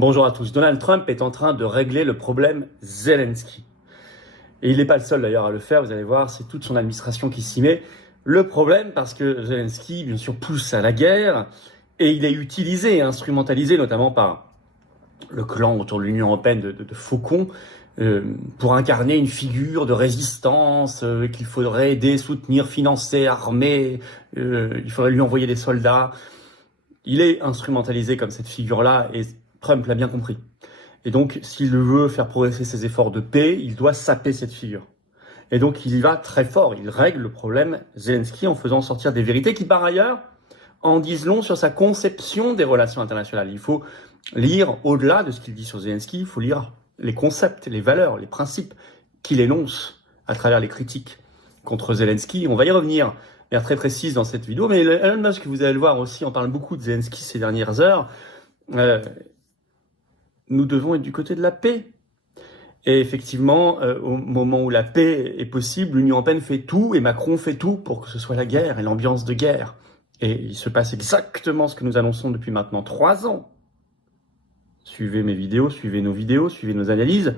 Bonjour à tous. Donald Trump est en train de régler le problème Zelensky. Et il n'est pas le seul d'ailleurs à le faire, vous allez voir, c'est toute son administration qui s'y met. Le problème, parce que Zelensky, bien sûr, pousse à la guerre, et il est utilisé, instrumentalisé, notamment par le clan autour de l'Union européenne de faucons, pour incarner une figure de résistance, qu'il faudrait aider, soutenir, financer, armer, il faudrait lui envoyer des soldats. Il est instrumentalisé comme cette figure-là, et Trump l'a bien compris. Et donc, s'il veut faire progresser ses efforts de paix, il doit saper cette figure. Et donc, il y va très fort. Il règle le problème Zelensky en faisant sortir des vérités qui, par ailleurs, en disent long sur sa conception des relations internationales. Il faut lire, au-delà de ce qu'il dit sur Zelensky, il faut lire les concepts, les valeurs, les principes qu'il énonce à travers les critiques contre Zelensky. On va y revenir de manière très précise dans cette vidéo. Mais Elon Musk, vous allez le voir aussi, on parle beaucoup de Zelensky ces dernières heures. Nous devons être du côté de la paix. Et effectivement, au moment où la paix est possible, l'Union européenne fait tout et Macron fait tout pour que ce soit la guerre et l'ambiance de guerre. Et il se passe exactement ce que nous annonçons depuis maintenant 3 ans. Suivez mes vidéos, suivez nos vidéos, suivez nos analyses.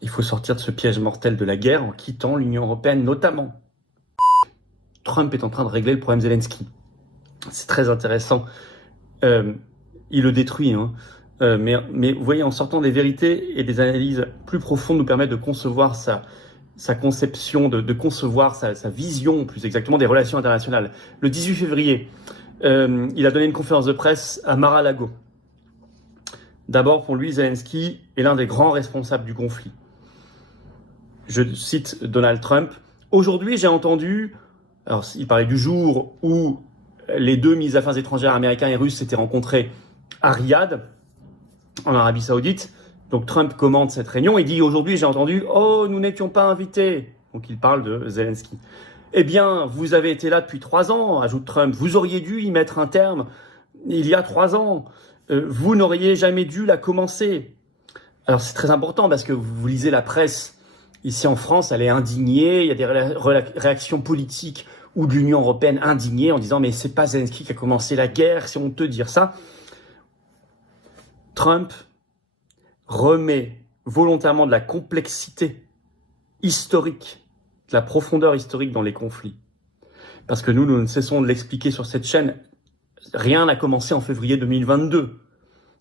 Il faut sortir de ce piège mortel de la guerre en quittant l'Union européenne notamment. Trump est en train de régler le problème Zelensky. C'est très intéressant. Il le détruit, hein. Mais vous voyez, en sortant des vérités et des analyses plus profondes, nous permettent de concevoir sa conception, de concevoir sa vision, plus exactement, des relations internationales. Le 18 février, il a donné une conférence de presse à Mar-a-Lago. D'abord, pour lui, Zelensky est l'un des grands responsables du conflit. Je cite Donald Trump. « Aujourd'hui, j'ai entendu... » Alors, il parlait du jour où les deux ministres des Affaires étrangères américains et russes s'étaient rencontrés à Riyad, en Arabie Saoudite. Donc Trump commente cette réunion et dit « Aujourd'hui, j'ai entendu, oh, nous n'étions pas invités. » Donc il parle de Zelensky. « Eh bien, vous avez été là depuis 3 ans, ajoute Trump. Vous auriez dû y mettre un terme il y a 3 ans. Vous n'auriez jamais dû la commencer. » Alors c'est très important parce que vous lisez la presse ici en France, elle est indignée. Il y a des réactions politiques ou de l'Union européenne indignée en disant « Mais c'est pas Zelensky qui a commencé la guerre, c'est honteux de dire ça. » Trump remet volontairement de la complexité historique, de la profondeur historique dans les conflits. Parce que nous ne cessons de l'expliquer sur cette chaîne, rien n'a commencé en février 2022.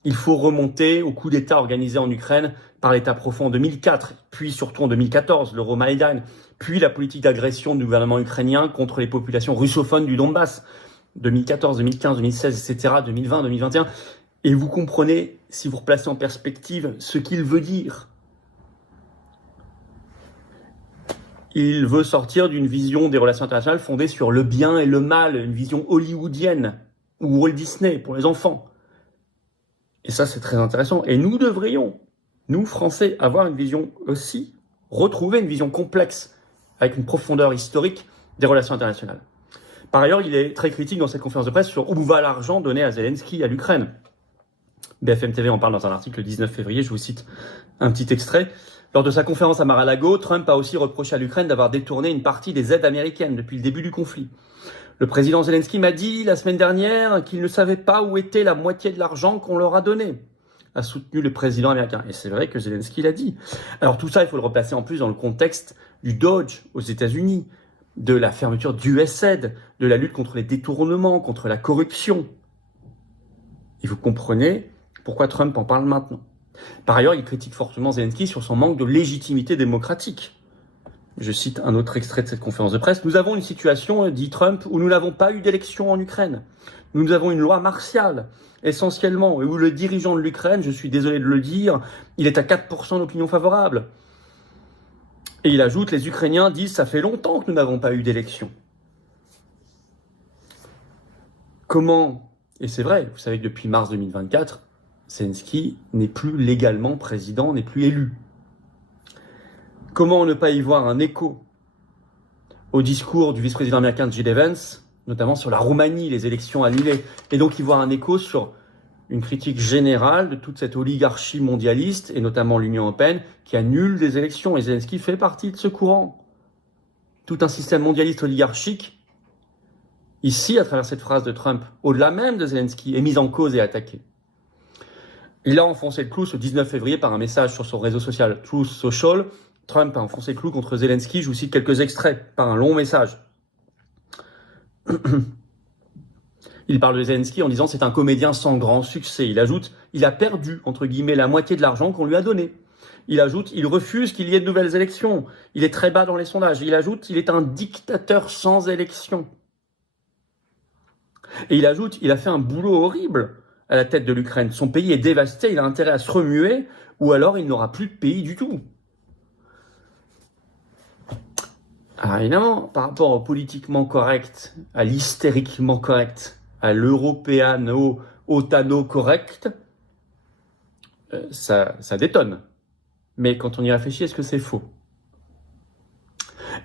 Il faut remonter au coup d'État organisé en Ukraine par l'État profond en 2004, puis surtout en 2014, l'Euromaïdan, puis la politique d'agression du gouvernement ukrainien contre les populations russophones du Donbass, 2014, 2015, 2016, etc., 2020, 2021. Et vous comprenez, si vous replacez en perspective, ce qu'il veut dire. Il veut sortir d'une vision des relations internationales fondée sur le bien et le mal, une vision hollywoodienne, ou Walt Disney pour les enfants. Et ça, c'est très intéressant. Et nous devrions, nous, Français, avoir une vision aussi, retrouver une vision complexe, avec une profondeur historique des relations internationales. Par ailleurs, il est très critique dans cette conférence de presse sur où va l'argent donné à Zelensky, à l'Ukraine. BFM TV en parle dans un article le 19 février, je vous cite un petit extrait. Lors de sa conférence à Mar-a-Lago, Trump a aussi reproché à l'Ukraine d'avoir détourné une partie des aides américaines depuis le début du conflit. Le président Zelensky m'a dit la semaine dernière qu'il ne savait pas où était la moitié de l'argent qu'on leur a donné, a soutenu le président américain. Et c'est vrai que Zelensky l'a dit. Alors tout ça, il faut le replacer en plus dans le contexte du Dodge aux États-Unis, de la fermeture d'USAID, de la lutte contre les détournements, contre la corruption. Et vous comprenez pourquoi Trump en parle maintenant. Par ailleurs, il critique fortement Zelensky sur son manque de légitimité démocratique. Je cite un autre extrait de cette conférence de presse. « Nous avons une situation, dit Trump, où nous n'avons pas eu d'élection en Ukraine. Nous avons une loi martiale, essentiellement, et où le dirigeant de l'Ukraine, je suis désolé de le dire, il est à 4% d'opinion favorable. » Et il ajoute « Les Ukrainiens disent « Ça fait longtemps que nous n'avons pas eu d'élection. » Comment, et c'est vrai, vous savez que depuis mars 2024, Zelensky n'est plus légalement président, n'est plus élu. Comment ne pas y voir un écho au discours du vice-président américain J.D. Vance, notamment sur la Roumanie, les élections annulées, et donc y voir un écho sur une critique générale de toute cette oligarchie mondialiste, et notamment l'Union européenne, qui annule des élections, et Zelensky fait partie de ce courant. Tout un système mondialiste oligarchique, ici, à travers cette phrase de Trump, au-delà même de Zelensky, est mis en cause et attaqué. Il a enfoncé le clou ce 19 février par un message sur son réseau social Truth Social. Trump a enfoncé le clou contre Zelensky. Je vous cite quelques extraits par un long message. Il parle de Zelensky en disant « c'est un comédien sans grand succès ». Il ajoute « il a perdu, entre guillemets, la moitié de l'argent qu'on lui a donné ». Il ajoute « il refuse qu'il y ait de nouvelles élections ». Il est très bas dans les sondages. Il ajoute « il est un dictateur sans élection ». Et il ajoute « il a fait un boulot horrible à la tête de l'Ukraine. Son pays est dévasté, il a intérêt à se remuer ou alors il n'aura plus de pays du tout ». Alors évidemment, par rapport au politiquement correct, à l'hystériquement correct, à l'européano-otano correct, ça détonne. Mais quand on y réfléchit, est-ce que c'est faux?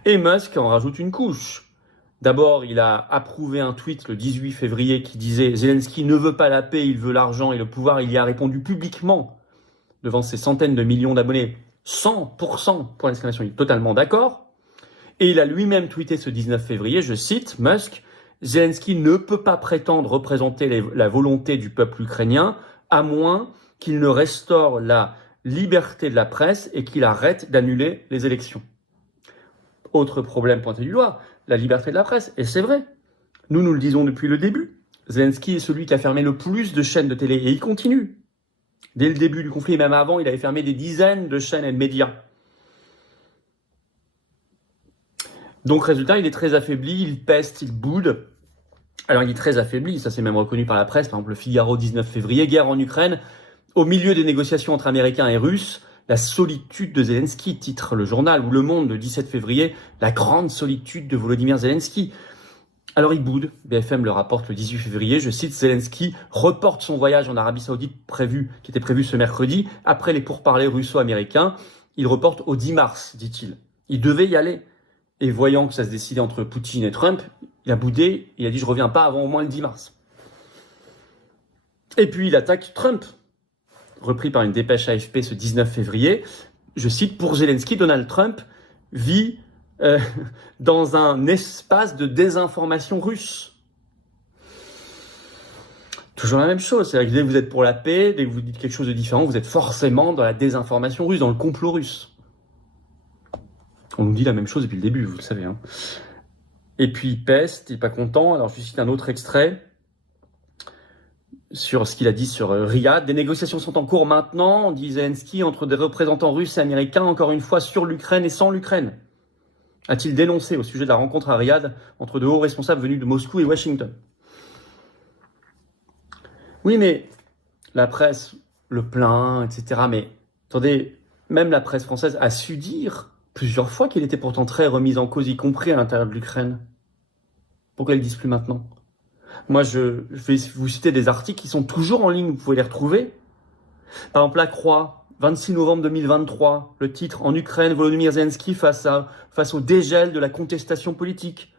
Et Musk en rajoute une couche. D'abord, il a approuvé un tweet le 18 février qui disait « Zelensky ne veut pas la paix, il veut l'argent et le pouvoir ». Il y a répondu publiquement devant ses centaines de millions d'abonnés. 100%, point d'exclamation, il est totalement d'accord. Et il a lui-même tweeté ce 19 février, je cite, Musk, « Zelensky ne peut pas prétendre représenter la volonté du peuple ukrainien à moins qu'il ne restaure la liberté de la presse et qu'il arrête d'annuler les élections. » Autre problème pointé du doigt, la liberté de la presse. Et c'est vrai, nous le disons depuis le début. Zelensky est celui qui a fermé le plus de chaînes de télé et il continue. Dès le début du conflit, et même avant, il avait fermé des dizaines de chaînes et de médias. Donc, résultat, il est très affaibli, il peste, il boude. Alors, il est très affaibli, ça c'est même reconnu par la presse, par exemple le Figaro 19 février, guerre en Ukraine. Au milieu des négociations entre Américains et Russes, la solitude de Zelensky, titre le journal, ou Le Monde le 17 février, la grande solitude de Volodymyr Zelensky. Alors il boude, BFM le rapporte le 18 février, je cite, Zelensky reporte son voyage en Arabie Saoudite qui était prévu ce mercredi, après les pourparlers russo-américains. Il reporte au 10 mars, dit-il. Il devait y aller. Et voyant que ça se décidait entre Poutine et Trump, il a boudé, il a dit « je reviens pas avant au moins le 10 mars ». Et puis il attaque Trump, repris par une dépêche AFP ce 19 février. Je cite « Pour Zelensky, Donald Trump vit dans un espace de désinformation russe ». Toujours la même chose, c'est-à-dire que dès que vous êtes pour la paix, dès que vous dites quelque chose de différent, vous êtes forcément dans la désinformation russe, dans le complot russe. On nous dit la même chose depuis le début, vous le savez. Hein. Et puis il peste, il n'est pas content. Alors je vous cite un autre extrait sur ce qu'il a dit sur Riyad. Des négociations sont en cours maintenant, dit Zelensky, entre des représentants russes et américains, encore une fois sur l'Ukraine et sans l'Ukraine. A-t-il dénoncé au sujet de la rencontre à Riyad entre de hauts responsables venus de Moscou et Washington. Oui, mais la presse le plaint, etc. Mais attendez, même la presse française a su dire plusieurs fois qu'il était pourtant très remis en cause, y compris à l'intérieur de l'Ukraine. Pourquoi ils ne le disent plus maintenant? Moi, je vais vous citer des articles qui sont toujours en ligne, vous pouvez les retrouver. Par exemple, La Croix, 26 novembre 2023, le titre « En Ukraine, Volodymyr Zelensky face au dégel de la contestation politique ».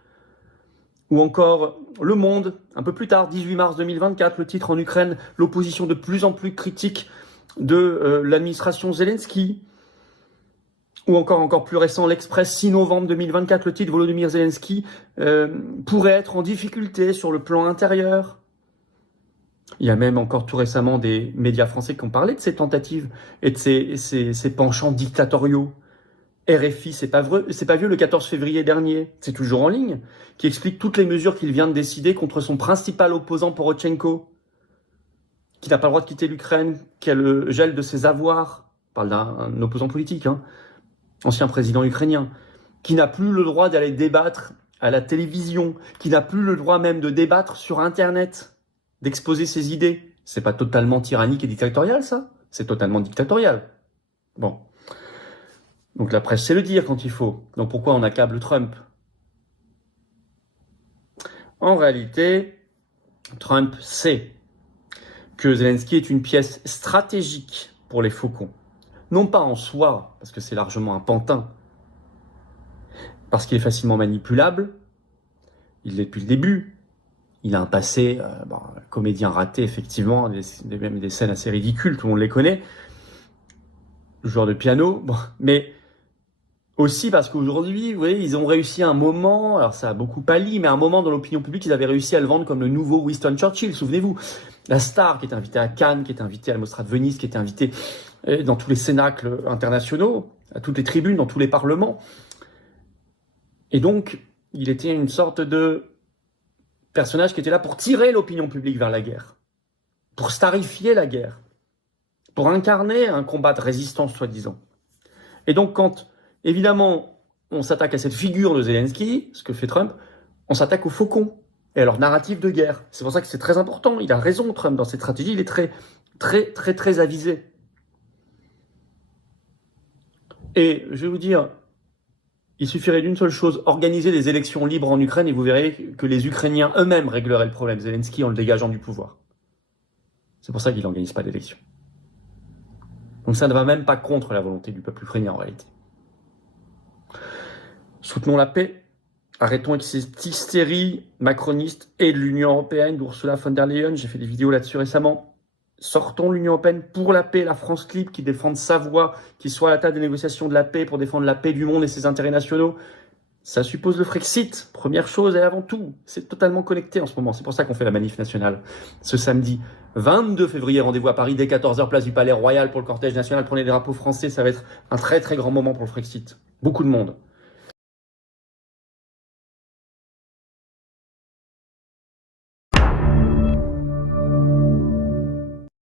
Ou encore Le Monde, un peu plus tard, 18 mars 2024, le titre « En Ukraine, l'opposition de plus en plus critique de l'administration Zelensky ». Ou encore plus récent, l'Express, 6 novembre 2024, le titre « Volodymyr Zelensky pourrait être en difficulté sur le plan intérieur ». Il y a même encore tout récemment des médias français qui ont parlé de ces tentatives et de ces penchants dictatoriaux. RFI, c'est pas vieux, le 14 février dernier, c'est toujours en ligne, qui explique toutes les mesures qu'il vient de décider contre son principal opposant Porochenko, qui n'a pas le droit de quitter l'Ukraine, qui a le gel de ses avoirs. On parle d'un opposant politique, hein. Ancien président ukrainien, qui n'a plus le droit d'aller débattre à la télévision, qui n'a plus le droit même de débattre sur Internet, d'exposer ses idées. C'est pas totalement tyrannique et dictatorial, ça? C'est totalement dictatorial. Bon. Donc la presse sait le dire quand il faut. Donc pourquoi on accable Trump? En réalité, Trump sait que Zelensky est une pièce stratégique pour les Faucons. Non pas en soi, parce que c'est largement un pantin, parce qu'il est facilement manipulable, il l'est depuis le début, il a un passé, comédien raté effectivement, même des scènes assez ridicules, tout le monde les connaît, joueur de piano, mais Aussi parce qu'aujourd'hui, vous voyez, ils ont réussi un moment, alors ça a beaucoup pâli, mais un moment dans l'opinion publique, ils avaient réussi à le vendre comme le nouveau Winston Churchill. Souvenez-vous, la star qui était invitée à Cannes, qui était invitée à la Mostra de Venise, qui était invitée dans tous les cénacles internationaux, à toutes les tribunes, dans tous les parlements. Et donc, il était une sorte de personnage qui était là pour tirer l'opinion publique vers la guerre, pour starifier la guerre, pour incarner un combat de résistance soi-disant. Et donc quand, évidemment, on s'attaque à cette figure de Zelensky, ce que fait Trump, on s'attaque aux faucons et à leur narratif de guerre. C'est pour ça que c'est très important. Il a raison, Trump, dans cette stratégie. Il est très avisé. Et je vais vous dire, il suffirait d'une seule chose, organiser des élections libres en Ukraine et vous verrez que les Ukrainiens eux-mêmes régleraient le problème Zelensky en le dégageant du pouvoir. C'est pour ça qu'il n'organise pas d'élections. Donc ça ne va même pas contre la volonté du peuple ukrainien en réalité. Soutenons la paix, arrêtons avec cette hystérie macroniste et de l'Union européenne, d'Ursula von der Leyen, j'ai fait des vidéos là-dessus récemment. Sortons l'Union européenne pour la paix, la France libre qui défende sa voix, qui soit à la table des négociations de la paix pour défendre la paix du monde et ses intérêts nationaux. Ça suppose le Frexit, première chose et avant tout. C'est totalement connecté en ce moment, c'est pour ça qu'on fait la manif nationale. Ce samedi 22 février, rendez-vous à Paris dès 14h, place du Palais Royal pour le cortège national. Prenez les drapeaux français, ça va être un très grand moment pour le Frexit. Beaucoup de monde.